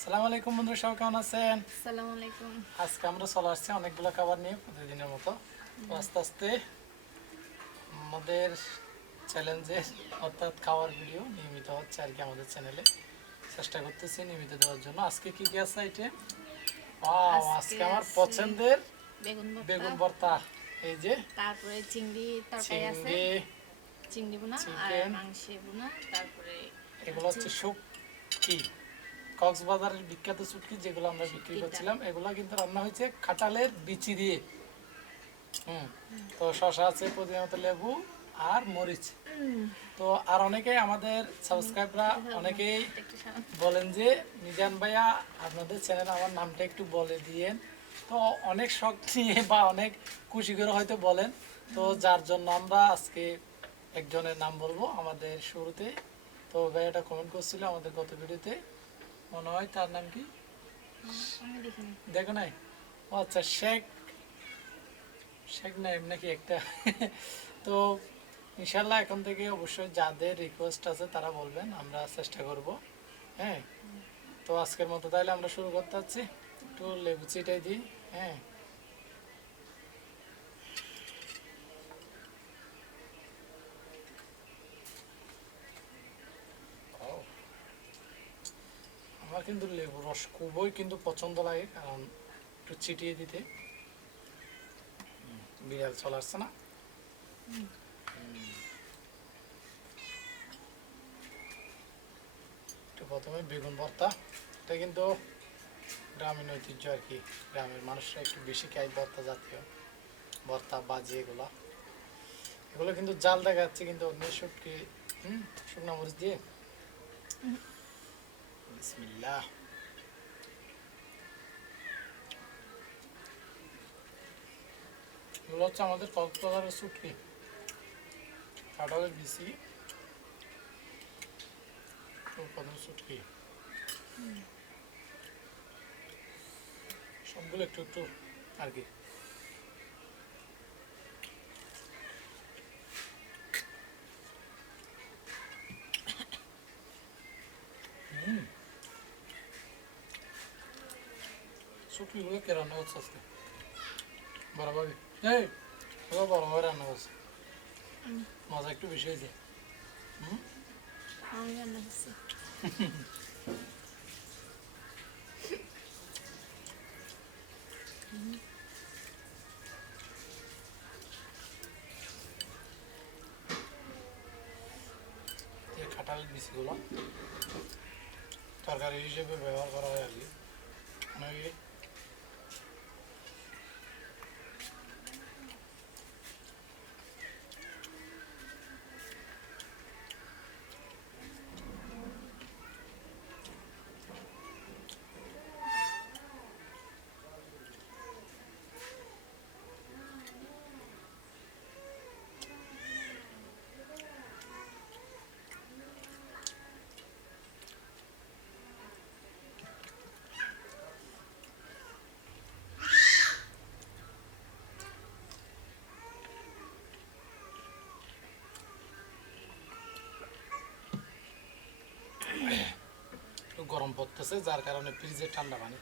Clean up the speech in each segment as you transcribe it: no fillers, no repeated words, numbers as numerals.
আসসালামু আলাইকুম বন্ধুরা, সবাই কেমন আছেন? আসসালামু আলাইকুম। আজকে আমরা চলে আসছি অনেকগুলো খাবার নিয়ে প্রতিদিনের মতো। তো আস্তে আস্তে আমাদের চ্যালেঞ্জের অর্থাৎ খাওয়ার ভিডিও নিয়মিত হচ্ছে আর কি আমাদের চ্যানেলে। চেষ্টা করতেছি নিয়মিত দেওয়ার জন্য। আজকে কি কি আছে আইটেম? আজকে আমার আছে পছন্দের বেগুন বেগুন ভর্তা, ভর্তা। এই যে তারপরে চিংড়ি তরকারি আছে, চিংড়ি, চিংড়ি ভুনা আর চিকেন, মাংস ভুনা, তারপরে এগুলো হচ্ছে শুটকি, কক্সবাজারের বিখ্যাত শুটকি যেগুলো আমরা বিক্রি শুটকিটা। করছিলাম। এগুলো কিন্তু রান্না হয়েছে কাঁঠালের বিচি দিয়ে। তো শসা আছে, পুদিনা মতো, লেবু আর মরিচ। তো আর অনেকেই আমাদের সাবস্ক্রাইবরা অনেকেই একটু সামনে। বলেন যে মিজান ভাইয়া আপনাদের চ্যানেলে আমার নামটা একটু বলে দিয়েন। তো অনেক শখ নিয়ে বা অনেক খুশি করে হয়তো বলেন। তো যার জন্য আমরা আজকে একজনের নাম বলবো আমাদের শুরুতে। তো ভাইয়াটা কমেন্ট করছিল আমাদের গত ভিডিওতে, মনে হয় তার নাম কি আমি দেখিনি। দেখো নাই? ও আচ্ছা, শেখ শেখ নাইম নাকি একটা। তো ইনশাল্লাহ এখন থেকে অবশ্যই যাদের রিকোয়েস্ট আছে তারা বলবেন, আমরা চেষ্টা করব। হ্যাঁ, তো আজকের মতো তাহলে আমরা শুরু করতে যাচ্ছি। একটু লেবু চিটাই দিই। হ্যাঁ, ও, আমার কিন্তু লেবু রস খুবই কিন্তু পছন্দ লাগে, কারণ একটু ছিটিয়ে দিতে। বিড়াল চলে আসছে না? একটু প্রথমে বেগুন ভর্তা। এটা কিন্তু গ্রামীণ ঐতিহ্য আর কি, গ্রামের মানুষরা একটু বেশি খায় ভর্তা জাতীয়, ভর্তা বাজি এগুলো। এগুলো কিন্তু জাল দেখা যাচ্ছে কিন্তু অন্য শুটকি। শুকনো মরিচ দিয়ে বিসমিল্লাহ। এগুলো হচ্ছে আমাদের কক্সবাজারের শুটকি, কাঁঠালের বিচি উৎপাদন শুটকি। সবগুলো একটু একটু আর কি। শুটকিগুলো কে রান্না করছে আজকে? বরাবরই এই বরাবর রান্না করছে, মজা একটু বেশি হয়েছে। আমি রান্না করছি। এই কাঁঠালের বিচিগুলো তরকারি হিসেবে ব্যবহার করা হয় আর কি। অনেকে একটু গরম পড়তেছে, যার কারণে ফ্রিজে ঠান্ডা পানি।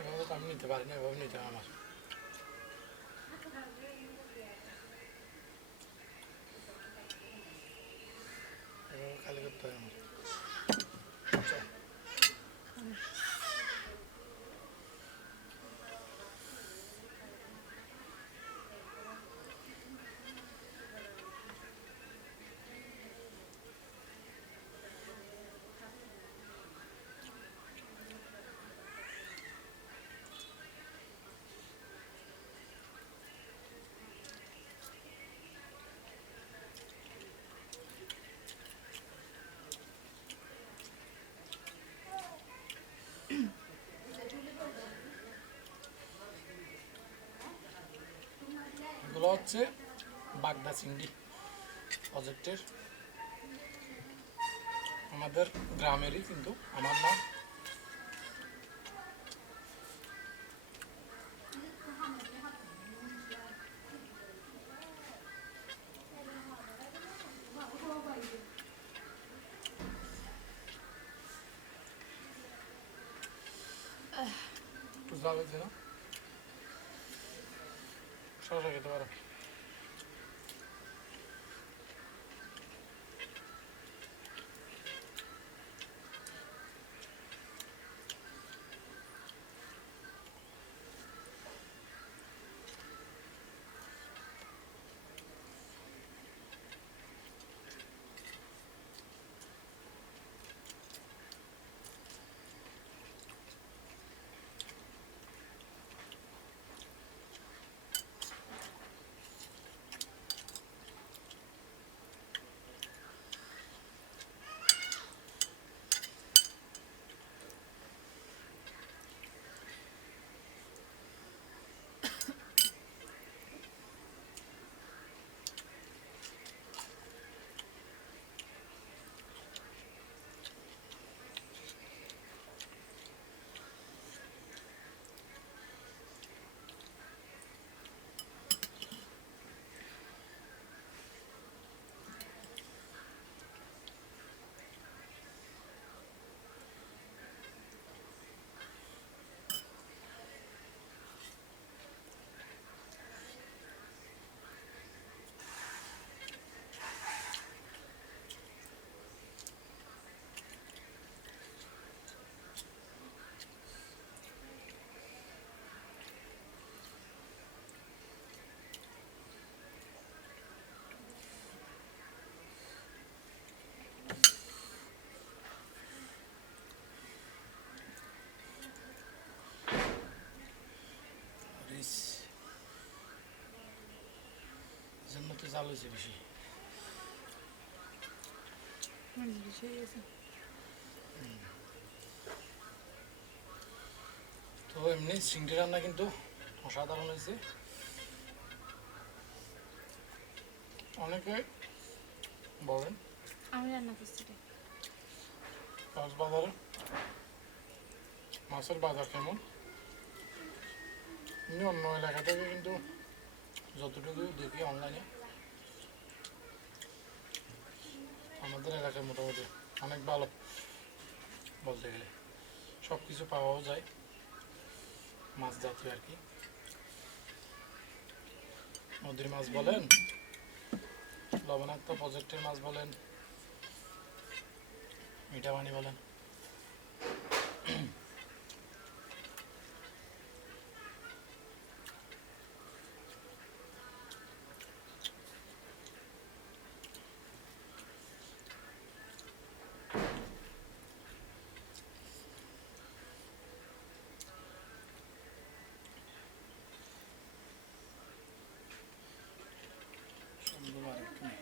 এভাবে তো আমি নিতে পারি না, এভাবে নিতে হয় আমার। এভাবে খালি করতে হয় আমার। আচ্ছা, এগুলো হচ্ছে বাগদা চিংড়ি প্রজেক্টের, আমাদের গ্রামেরই কিন্তু, আমার না। ভালো হয়েছে না? শসা খেতে পারো। জন্য তো জাল হয়েছে বেশি। তো এমনি চিংড়ি রান্না কিন্তু অসাধারণ হয়েছে। অনেকে বলেন আমি রান্না করছি রে। কক্সবাজারে মাছের বাজার কেমন, এমনি অন্য এলাকা থেকে কিন্তু যতটুকু দেখি অনলাইনে আমাদের এলাকায় মোটামুটি অনেক ভালো বলতে গেলে, সব কিছু পাওয়াও যায় মাছ জাতীয় আর কি। নদীর মাছ বলেন, লবণাক্ত প্রজেক্টের মাছ বলেন, মিঠা পানি বলেন, সবগুলো আর একটু নেই।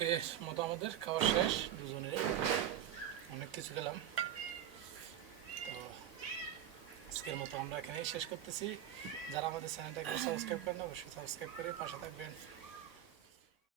আজকের মতো আমাদের খাওয়া শেষ দুজনেরই, অনেক কিছু খেলাম। তো আজকের মতো আমরা এখানেই শেষ করতেছি। যারা আমাদের চ্যানেলটাকে সাবস্ক্রাইব করেন অবশ্যই সাবস্ক্রাইব করে পাশে থাকবেন।